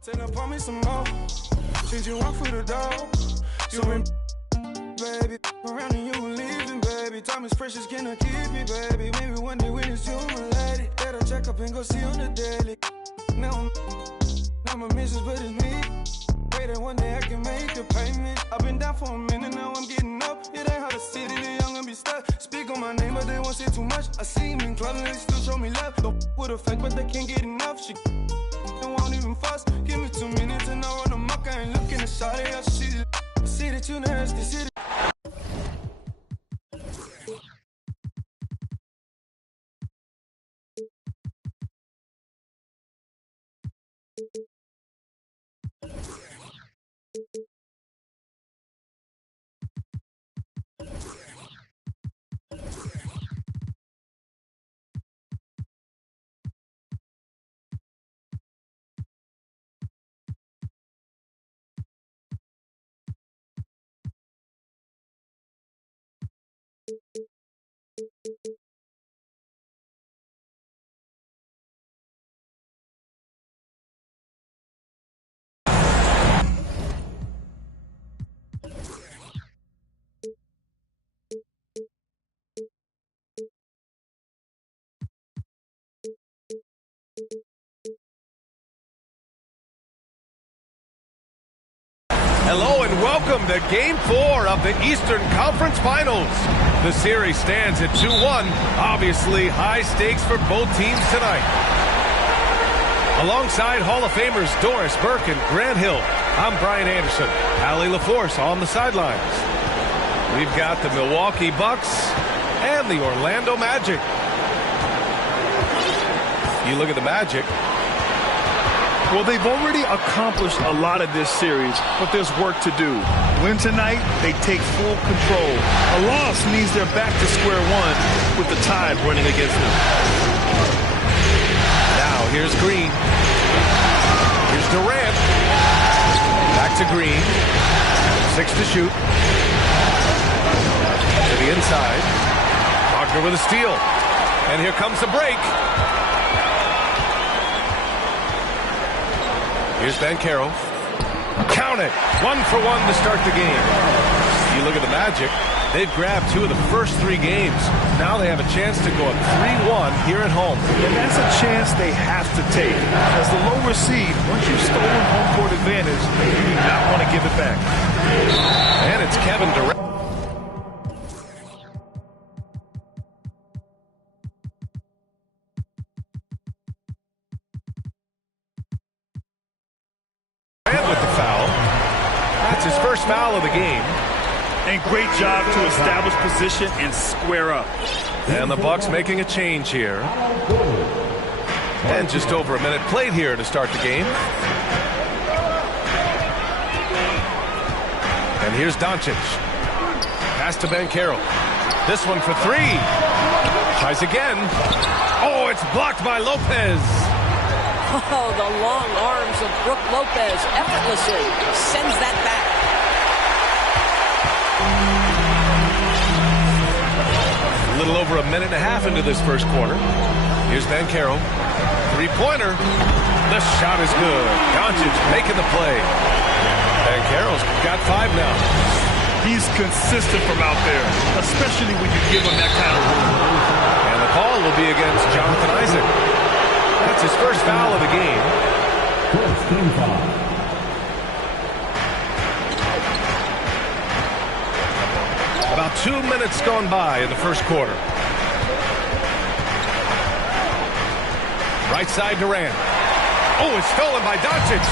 Set up on me some more. Since you walk through the door, you been baby around and you were leaving, baby. Time is precious, can I keep me, baby? Maybe one day when it's you, my lady, better check up and go see on the daily. Now my missus, but it's me. Pray that one day I can make a payment. I've been down for a minute, now I'm getting up. It ain't how the city, the young and be stuck. Speak on my name, but they won't say too much. I see him in clubs and they still show me love. Don't with a fake, but they can't get enough. She won't even fuss. Give me 2 minutes and I'll run them up. I ain't looking at shawty, I see that you nasty, see that. Hello and welcome to Game 4 of the Eastern Conference Finals. The series stands at 2-1. Obviously, high stakes for both teams tonight. Alongside Hall of Famers Doris Burke and Grant Hill, I'm Brian Anderson. Allie LaForce on the sidelines. We've got the Milwaukee Bucks and the Orlando Magic. You look at the Magic. Well, they've already accomplished a lot of this series, but there's work to do. Win tonight, they take full control. A loss means they're back to square one with the tide running against them. Now, here's Green. Here's Durant. Back to Green. 6 to shoot. To the inside. Wagner with a steal. And here comes the break. Here's Banchero. Count it. 1 for 1 to start the game. You look at the Magic. They've grabbed 2 of the first 3 games. Now they have a chance to go up 3-1 here at home. And that's a chance they have to take. As the lower seed, once you've stolen home court advantage, you do not want to give it back. And it's Kevin Durant. With the foul. That's his first foul of the game. And great job to establish position and square up. And the Bucks making a change here. And just over a minute played here to start the game. And here's Doncic. Pass to Banchero. This one for 3. Tries again. Oh, it's blocked by Lopez. Oh, the long arms of Brook Lopez effortlessly sends that back. A little over a minute and a half into this first quarter. Here's Banchero. 3-pointer. The shot is good. Doncic making the play. Banchero's got 5 now. He's consistent from out there, especially when you give him that kind of room. And the call will be against Jonathan Isaac. That's his first foul of the game. First team foul. About 2 minutes gone by in the first quarter. Right side Durant. Oh, it's stolen by Doncic.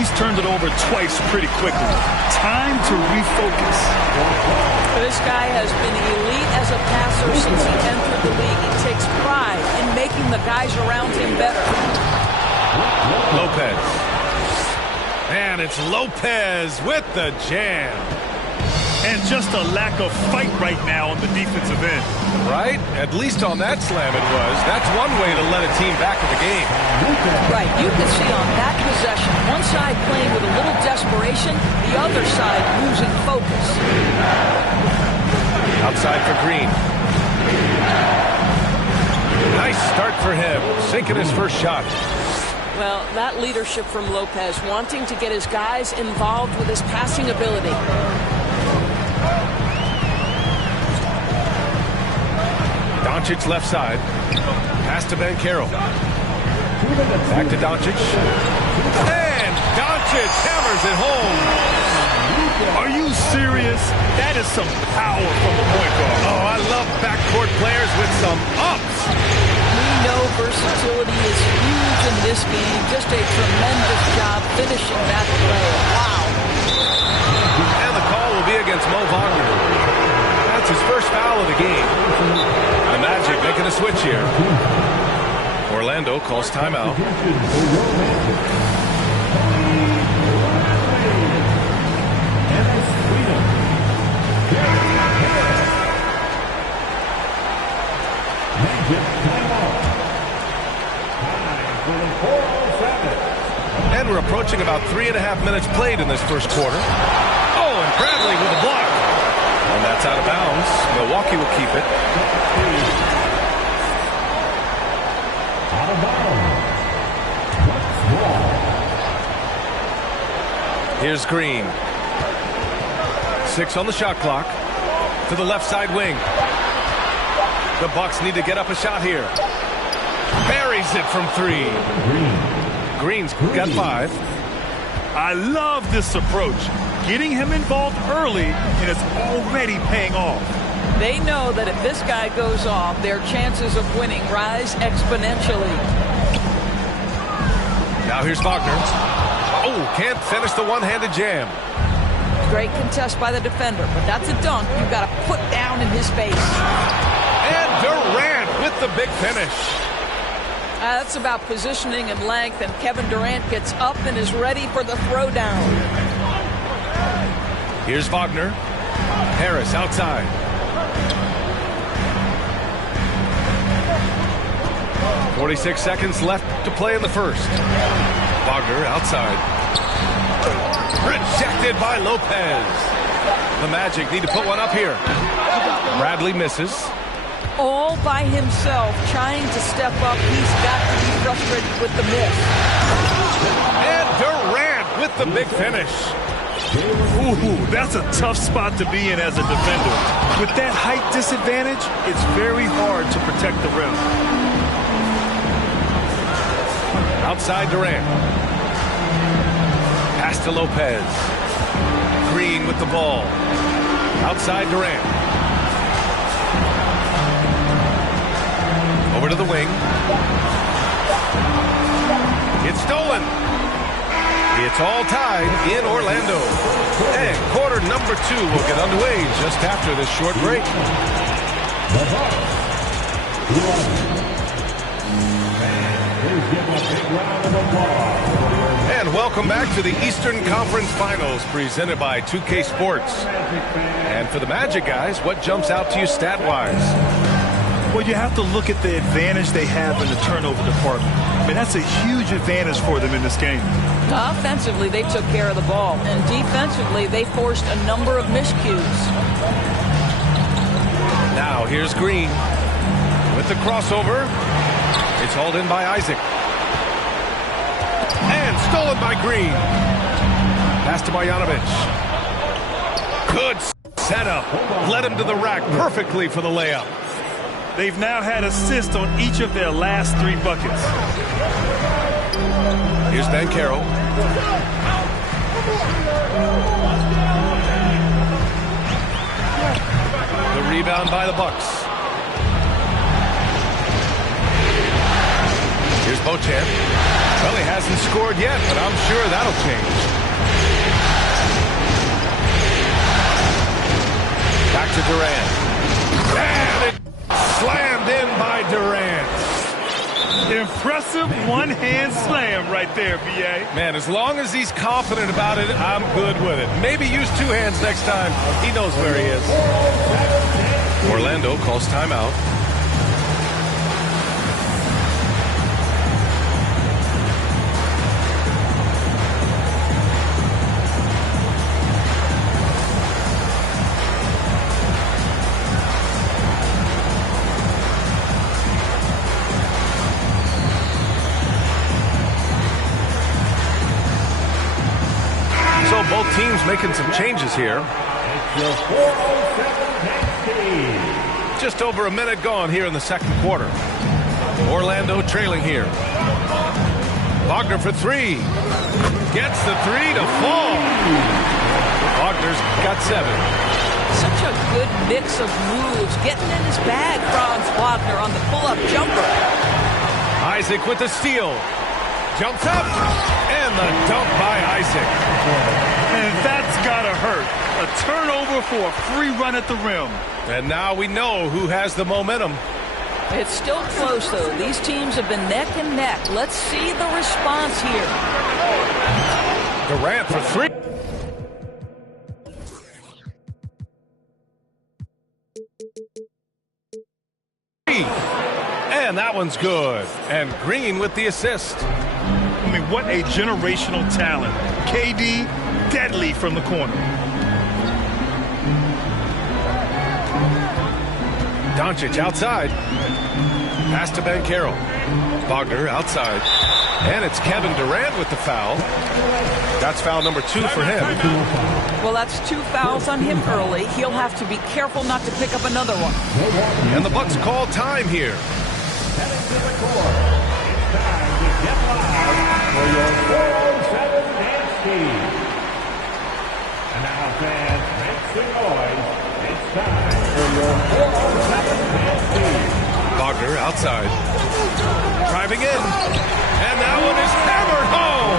He's turned it over twice pretty quickly. Time to refocus. This guy has been elite as a passer since he entered the league. He takes pride in making the guys around him better. Lopez. And it's Lopez with the jam. And just a lack of fight right now on the defensive end. Right? At least on that slam it was. That's one way to let a team back in the game. Right. You can see on that possession, one side playing with a little desperation, the other side losing focus. Outside for Green. Nice start for him. Sinking his first shot. Well, that leadership from Lopez, wanting to get his guys involved with his passing ability. Doncic left side. Pass to Banchero. Back to Doncic. And Doncic hammers it home. Are you serious? That is some power from the point guard. Oh, I love backcourt players with some ups. We know versatility is huge in this game. Just a tremendous job finishing that play. Wow. And the call will be against Mo Wagner. That's his first foul of the game. The Magic making a switch here. Orlando calls timeout. And we're approaching about 3.5 minutes played in this first quarter. Oh, and Bradley with a block. And that's out of bounds. Milwaukee will keep it. Out of bounds. Here's Green. 6 on the shot clock. To the left side wing. The Bucks need to get up a shot here. Buries it from 3. Green's got 5. I love this approach. Getting him involved early, and it's already paying off. They know that if this guy goes off, their chances of winning rise exponentially. Now here's Wagner. Oh, can't finish the one-handed jam. Great contest by the defender, but that's a dunk you've got to put down in his face. And Durant with the big finish. That's about positioning and length, and Kevin Durant gets up and is ready for the throwdown. Here's Wagner. Harris outside. .46 seconds left to play in the first. Wagner outside. Rejected by Lopez. The Magic need to put one up here. Bradley misses. All by himself, trying to step up. He's got to be frustrated with the miss. And Durant with the big finish. Ooh, that's a tough spot to be in as a defender. With that height disadvantage, it's very hard to protect the rim. Outside Durant. Pass to Lopez. Green with the ball. Outside Durant. Over to the wing. It's stolen. It's all tied in Orlando. And quarter number 2 will get underway just after this short break. And welcome back to the Eastern Conference Finals presented by 2K Sports. And for the Magic guys, what jumps out to you stat-wise? Well, you have to look at the advantage they have in the turnover department. I mean, that's a huge advantage for them in this game. Offensively, they took care of the ball, and defensively, they forced a number of miscues. Now, here's Green with the crossover. It's hauled in by Isaac. And stolen by Green. Pass to Marjanovic. Good setup. Led him to the rack perfectly for the layup. They've now had assists on each of their last 3 buckets. Here's Banchero. The rebound by the Bucks. Here's Beauchamp. Well, he hasn't scored yet, but I'm sure that'll change. Back to Durant. And it slammed in by Durant. Impressive one-hand slam right there, B.A. Man, as long as he's confident about it, I'm good with it. Maybe use 2 hands next time. He knows where he is. Orlando calls timeout. both teams making some changes here. Just over a minute gone here in the second quarter. Orlando trailing here. Wagner for three. Gets the three to fall. Wagner's got 7. Such a good mix of moves. Getting in his bag, Franz Wagner on the pull-up jumper. Isaac with the steal. Jumps up. And the dunk by Isaac. And that's gotta hurt. A turnover for a free run at the rim. And now we know who has the momentum. It's still close, though. These teams have been neck and neck. Let's see the response here. Durant for 3. And that one's good. And Green with the assist. I mean, what a generational talent. KD, deadly from the corner. Doncic outside. Pass to Banchero. Wagner outside. And it's Kevin Durant with the foul. That's foul number 2 for him. Well, that's 2 fouls on him early. He'll have to be careful not to pick up another one. And the Bucks call time here. Heading to the court. It's time to get loud for your 407 dance team. And now, fans, make some noise. It's time for your 407 dance team. Wagner outside. Driving in. And that one is hammered home.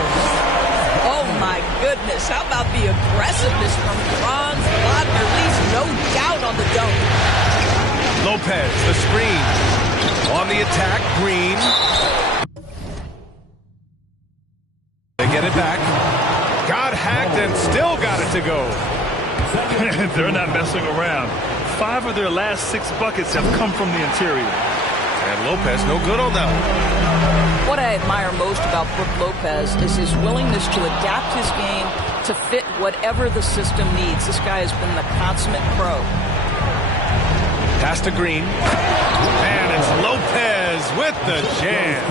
Oh, my goodness. How about the aggressiveness from Franz Wagner? Leaves no doubt on the dunk. Lopez, the screen. On the attack, Green. They get it back. Got hacked and still got it to go. They're not messing around. 5 of their last 6 buckets have come from the interior. And Lopez no good on that one. What I admire most about Brook Lopez is his willingness to adapt his game to fit whatever the system needs. This guy has been the consummate pro. Pass to Green. And it's Lopez with the jam.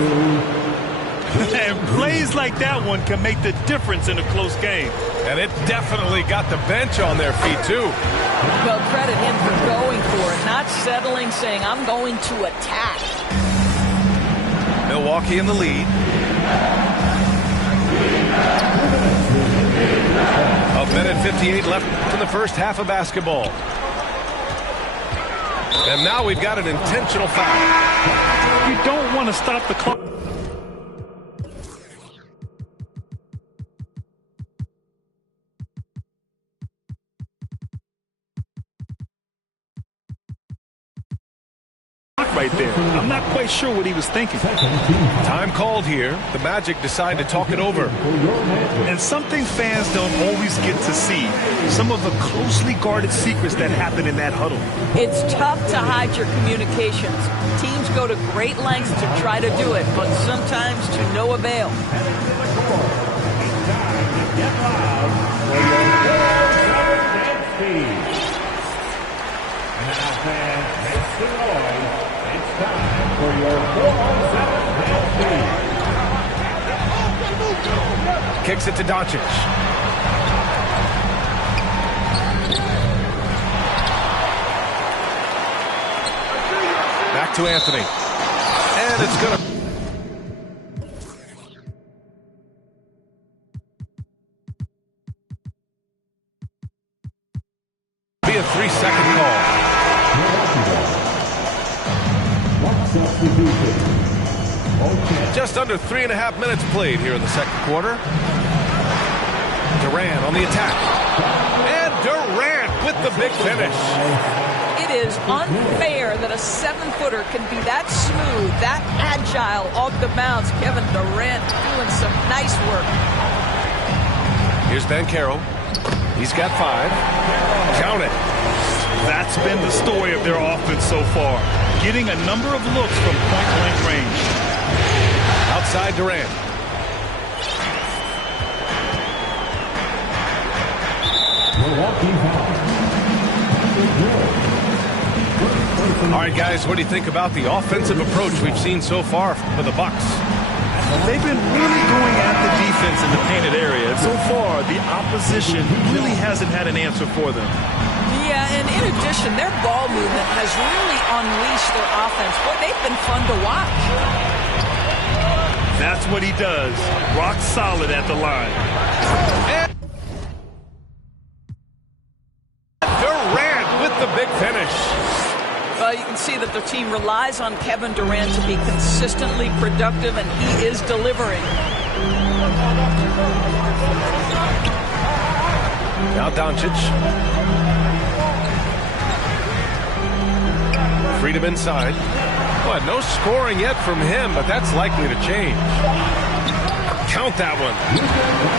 And plays like that one can make the difference in a close game. And it definitely got the bench on their feet, too. Well, credit him for going for it, not settling, saying, I'm going to attack. Milwaukee in the lead. A minute 58 left in the first half of basketball. And now we've got an intentional foul. You don't want to stop the clock. Right there. I'm not quite sure what he was thinking. Time called here. The Magic decide to talk it over. And something fans don't always get to see. Some of the closely guarded secrets that happen in that huddle. It's tough to hide your communications. Teams go to great lengths to try to do it, but sometimes to no avail. Get loud for your 407 dance team. And now, fans, make some noise. It's time for your 407 dance team. Kicks it to Doncic. Back to Anthony. And it's going to... be a 3-second call. Just under 3.5 minutes played here in the second quarter. Durant on the attack. And Durant with the big finish. It is unfair that a 7-footer can be that smooth, that agile off the bounce. Kevin Durant doing some nice work. Here's Banchero. He's got 5. Count it. That's been the story of their offense so far. Getting a number of looks from point-blank range. Outside Durant. All right, guys, what do you think about the offensive approach we've seen so far for the Bucks? They've been really going at the defense in the painted area, and so far, the opposition really hasn't had an answer for them. Yeah, and in addition, their ball movement has really unleashed their offense. Boy, they've been fun to watch. That's what he does. Rock solid at the line. And Durant with the big finish. Well, you can see that the team relies on Kevin Durant to be consistently productive, and he is delivering. Now Doncic. Freedom inside. Well, no scoring yet from him, but that's likely to change. Count that one.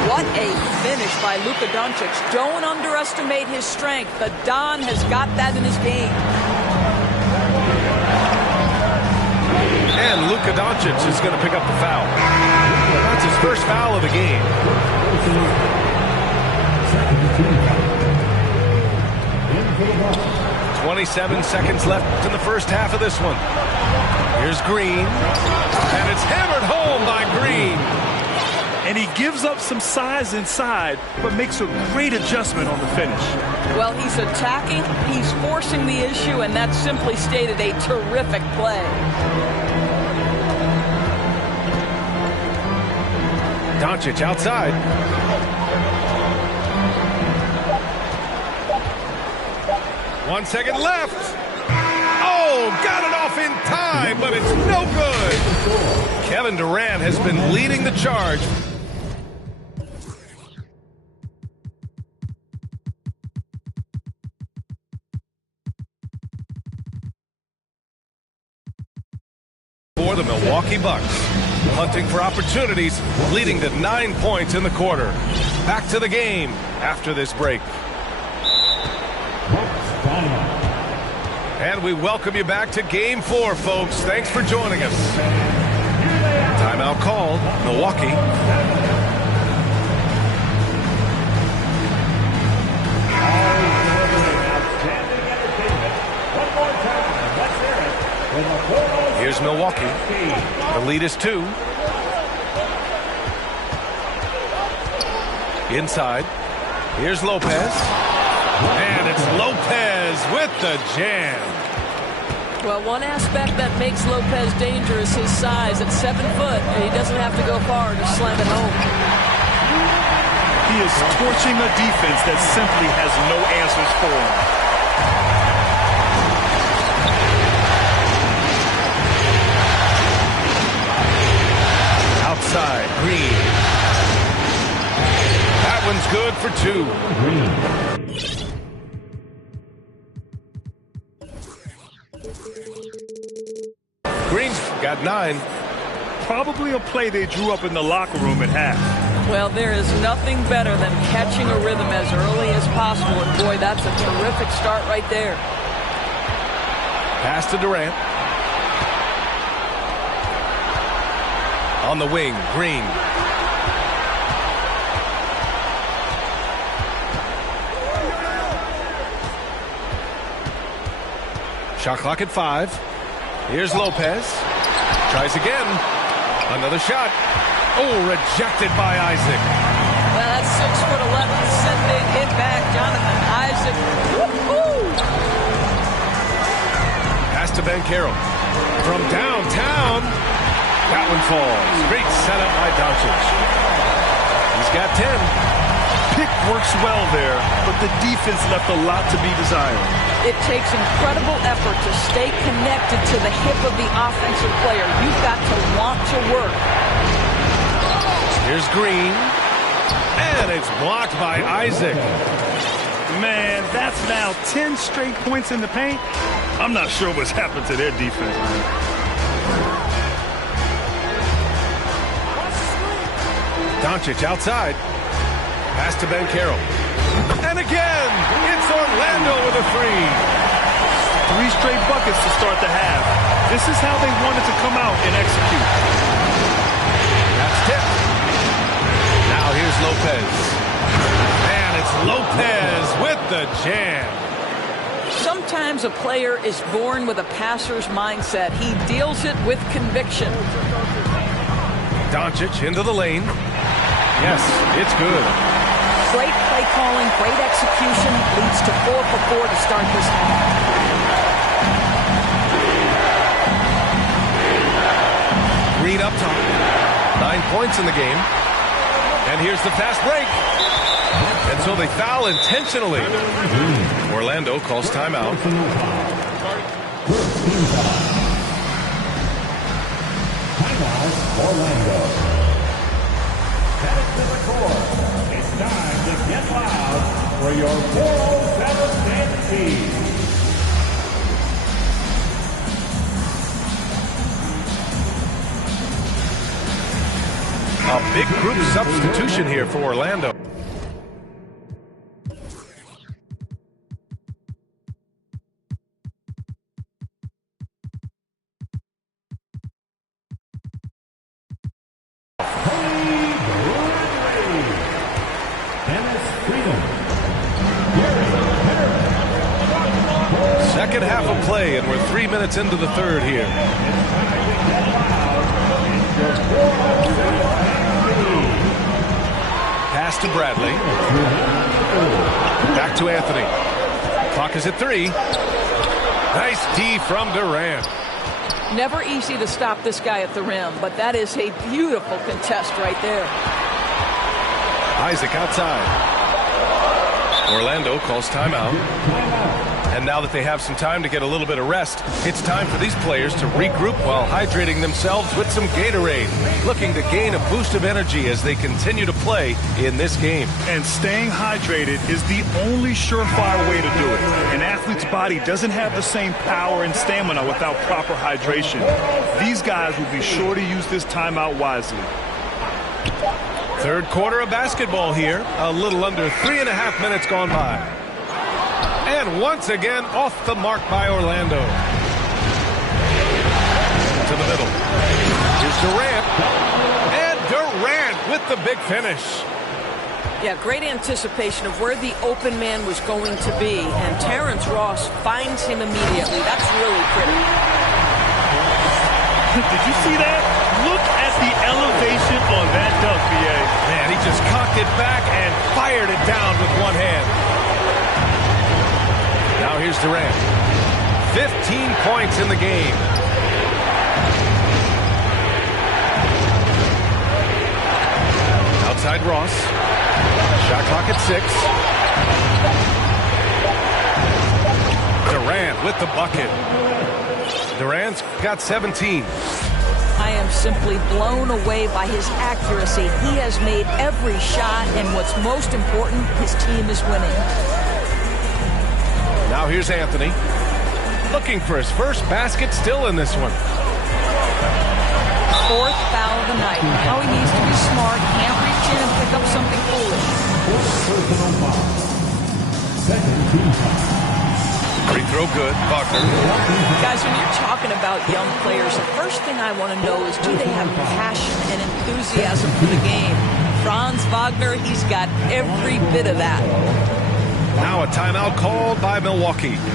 What a finish by Luka Doncic. Don't underestimate his strength. The Don has got that in his game. And Luka Doncic is going to pick up the foul. That's his first foul of the game. 27 seconds left in the first half of this one. Here's Green. And it's hammered home by Green. And he gives up some size inside, but makes a great adjustment on the finish. Well, he's attacking, he's forcing the issue, and that's simply stated a terrific play. Doncic outside. One second left. Oh, got it off in time, but it's no good. Kevin Durant has been leading the charge. For the Milwaukee Bucks, hunting for opportunities, leading to 9 points in the quarter. Back to the game after this break. And we welcome you back to Game 4, folks. Thanks for joining us. Timeout called, Milwaukee. Here's Milwaukee. The lead is 2. Inside. Here's Lopez. And it's Lopez with the jam. Well, one aspect that makes Lopez dangerous is his size. At 7 foot, he doesn't have to go far to slam it home. He is torching a defense that simply has no answers for him. Outside, Green. That one's good for 2. Green's got 9. Probably a play they drew up in the locker room at half. Well, there is nothing better than catching a rhythm as early as possible. And boy, that's a terrific start right there. Pass to Durant. On the wing, Green. Shot clock at 5. Here's Lopez. Tries again. Another shot. Oh, rejected by Isaac. Well, that's 6'11", sending it back. Jonathan Isaac. Woo-hoo! Pass to Banchero. From downtown. That one falls. Great setup by Doncic. He's got 10. Pick works well there, but the defense left a lot to be desired. It takes incredible effort to stay connected to the hip of the offensive player. You've got to want to work. Here's Green. And it's blocked by Isaac. Man, that's now 10 straight points in the paint. I'm not sure what's happened to their defense, man. Doncic outside. Pass to Banchero. And again, it's Orlando with a 3. 3 straight buckets to start the half. This is how they wanted to come out and execute. That's tipped. Now here's Lopez. And it's Lopez with the jam. Sometimes a player is born with a passer's mindset. He deals it with conviction. Doncic into the lane. Yes, it's good. Great play calling, great execution. Leads to 4 for 4 to start this half. Green up top. 9 points in the game. And here's the fast break. And so they foul intentionally. Orlando calls timeout. Timeout, Orlando. Head to the court. It's time to get loud for your 407 dance team. A big group substitution here for Orlando. Second half of play, and we're 3 minutes into the third here. Pass to Bradley. Back to Anthony. Clock is at 3. Nice D from Durant. Never easy to stop this guy at the rim, but that is a beautiful contest right there. Isaac outside. Orlando calls timeout. And now that they have some time to get a little bit of rest, it's time for these players to regroup while hydrating themselves with some Gatorade, looking to gain a boost of energy as they continue to play in this game. And staying hydrated is the only surefire way to do it. An athlete's body doesn't have the same power and stamina without proper hydration. These guys will be sure to use this timeout wisely. Third quarter of basketball here. A little under 3.5 minutes gone by. And once again, off the mark by Orlando. To the middle. Here's Durant. And Durant with the big finish. Yeah, great anticipation of where the open man was going to be. And Terrence Ross finds him immediately. That's really pretty. Did you see that? Look at the elevation on that dunk, B.A. Man, he just cocked it back and fired it down with one hand. Now here's Durant. 15 points in the game. Outside Ross. Shot clock at 6. Durant with the bucket. Durant's got 17. I am simply blown away by his accuracy. He has made every shot, and what's most important, his team is winning. Now here's Anthony. Looking for his first basket, still in this one. Fourth foul of the night. Now he needs to be smart. Can't reach in and pick up something foolish. Personal foul. Second team foul. Free throw good. Wagner. Guys, when you're talking about young players, the first thing I want to know is, do they have passion and enthusiasm for the game? Franz Wagner, he's got every bit of that. Now a timeout called by Milwaukee. 2 shots.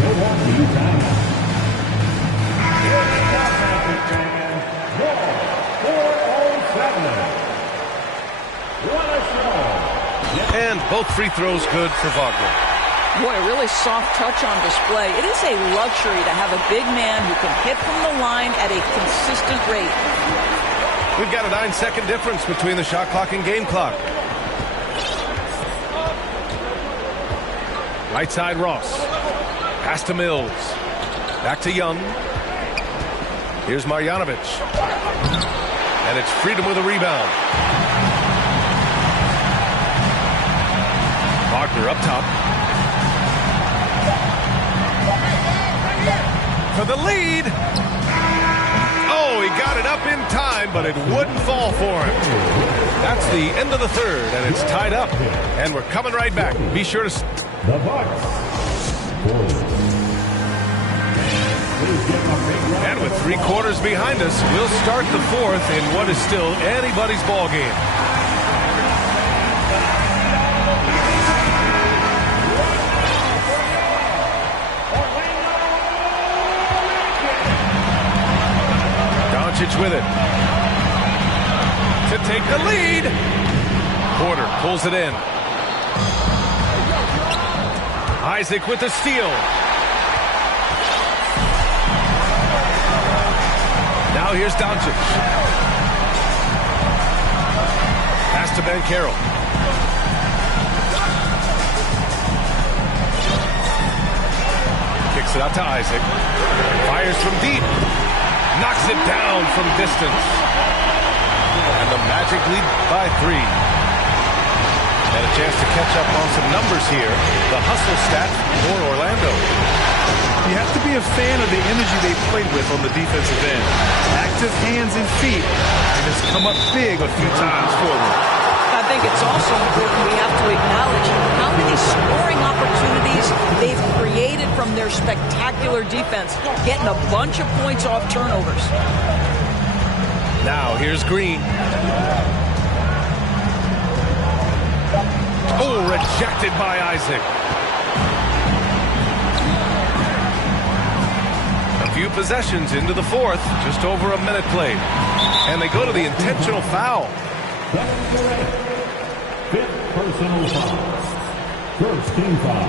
Milwaukee timeout. Here is South African War 407. What a show. And both free throws good for Wagner. Boy, a really soft touch on display. It is a luxury to have a big man who can hit from the line at a consistent rate. We've got a 9-second difference between the shot clock and game clock. Right side Ross. Pass to Mills. Back to Young. Here's Marjanovic. And it's Freedom with a rebound. Wagner up top. For the lead. Oh, he got it up in time, but it wouldn't fall for him. That's the end of the third, and it's tied up. And we're coming right back. Be sure to... The Bucks. And with 3 quarters behind us, we'll start the fourth in what is still anybody's ball game. Doncic with it. To take the lead. Porter pulls it in. Isaac with the steal. Now here's Doncic. Pass to Banchero. Kicks it out to Isaac. Fires from deep. Knocks it down from distance. And the Magic lead by 3. And a chance to catch up on some numbers here. The hustle stat for Orlando. You have to be a fan of the energy they played with on the defensive end. Active hands and feet, and it's come up big a few times for them. I think it's also important we have to acknowledge how many scoring opportunities they've created from their spectacular defense, getting a bunch of points off turnovers. Now here's Green. Oh, rejected by Isaac. A few possessions into the fourth, just over a minute played. And they go to the intentional foul. Fifth personal foul. First team foul.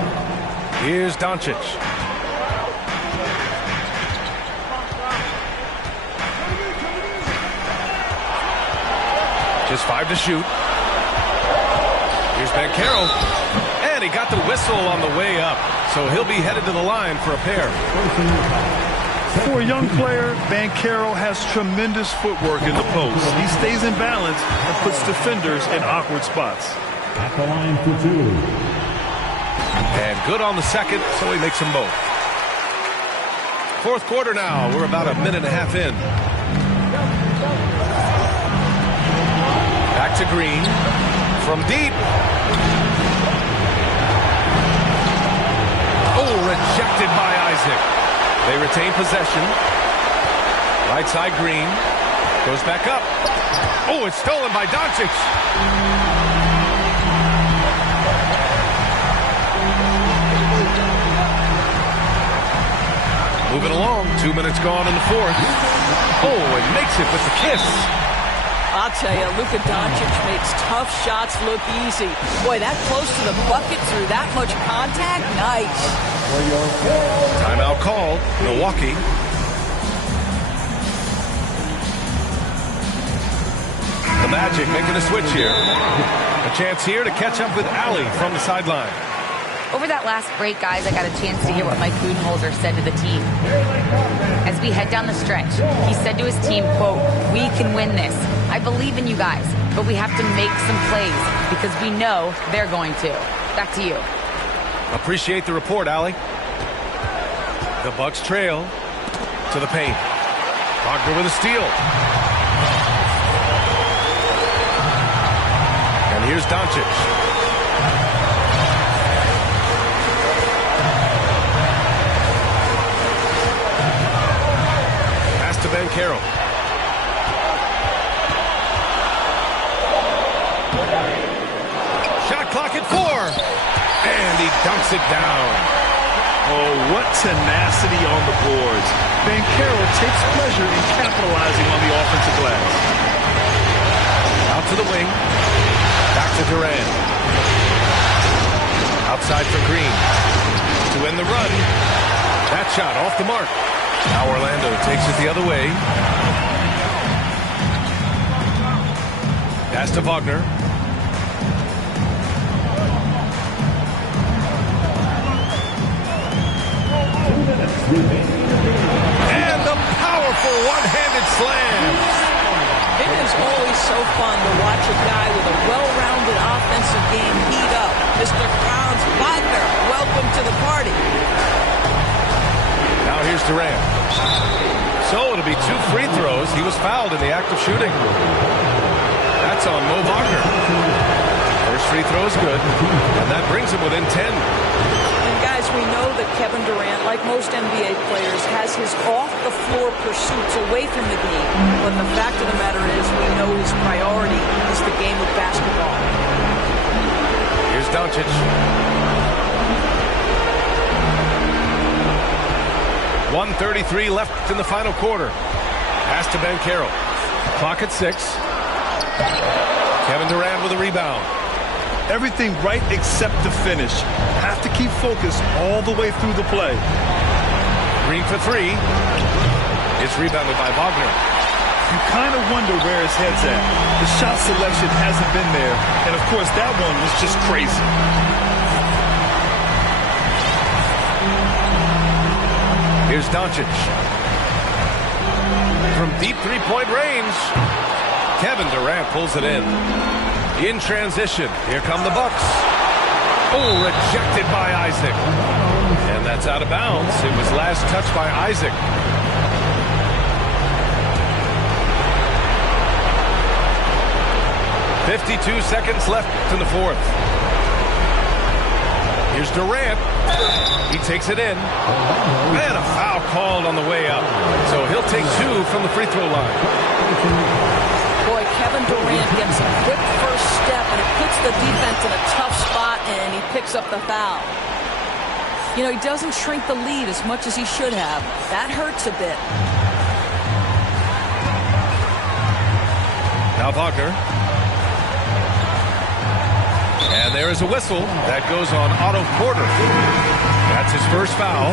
Here's Doncic. Just 5 to shoot. Here's Banchero. And he got the whistle on the way up. So he'll be headed to the line for a pair. For a young player, Banchero has tremendous footwork in the post. He stays in balance and puts defenders in awkward spots. At the line for 2. And good on the second, so he makes them both. Fourth quarter now. We're about a minute and a half in. Back to Green. From deep. Oh, rejected by Isaac. They retain possession. Right side Green. Goes back up. Oh, it's stolen by Doncic. Moving along. 2 minutes gone in the fourth. Oh, and makes it with the kiss. I'll tell you, Luka Doncic makes tough shots look easy. Boy, that close to the bucket through that much contact, nice. Timeout called, Milwaukee. The Magic making a switch here. A chance here to catch up with Allie from the sideline. Over that last break, guys, I got a chance to hear what Mike Budenholzer said to the team. As we head down the stretch, he said to his team, quote, "We can win this. I believe in you guys, but we have to make some plays because we know they're going to." Back to you. Appreciate the report, Allie. The Bucks trail to the paint. Wagner with a steal. And here's Doncic. Pass to Banchero. Shot clock at 4. And he dunks it down. Oh, what tenacity on the boards. Banchero takes pleasure in capitalizing on the offensive glass. Out to the wing. Back to Durant. Outside for Green. To end the run. That shot off the mark. Now Orlando takes it the other way. Pass to Wagner. And the powerful one-handed slam. It is always so fun to watch a guy with a well-rounded offensive game heat up. Mr. Franz Wagner, welcome to the party. Now here's Durant. So it'll be 2 free throws. He was fouled in the act of shooting. That's on Mo Wagner. First free throw is good, and that brings him within 10. And guys, we know that Kevin Durant, like most NBA players, has his off-the-floor pursuits away from the game. But the fact of the matter is, we know his priority is the game of basketball. Here's Doncic. 1:33 left in the final quarter. Pass to Ben Carroll. Clock at 6. Kevin Durant with a rebound. Everything right except the finish. Have to keep focused all the way through the play. Green for 3. It's rebounded by Wagner. You kind of wonder where his head's at. The shot selection hasn't been there. And, of course, that one was just crazy. Here's Doncic. From deep three-point range, Kevin Durant pulls it in. In transition, here come the Bucks. Oh, rejected by Isaac. And that's out of bounds. It was last touched by Isaac. .52 seconds left in the fourth. Here's Durant. He takes it in. And a foul called on the way up. So he'll take 2 from the free throw line. Boy, Kevin Durant gets a quick first step, and it puts the defense in a tough spot, and he picks up the foul. You know, he doesn't shrink the lead as much as he should have. That hurts a bit. Now Wagner. And there is a whistle. That goes on Otto Porter. That's his first foul.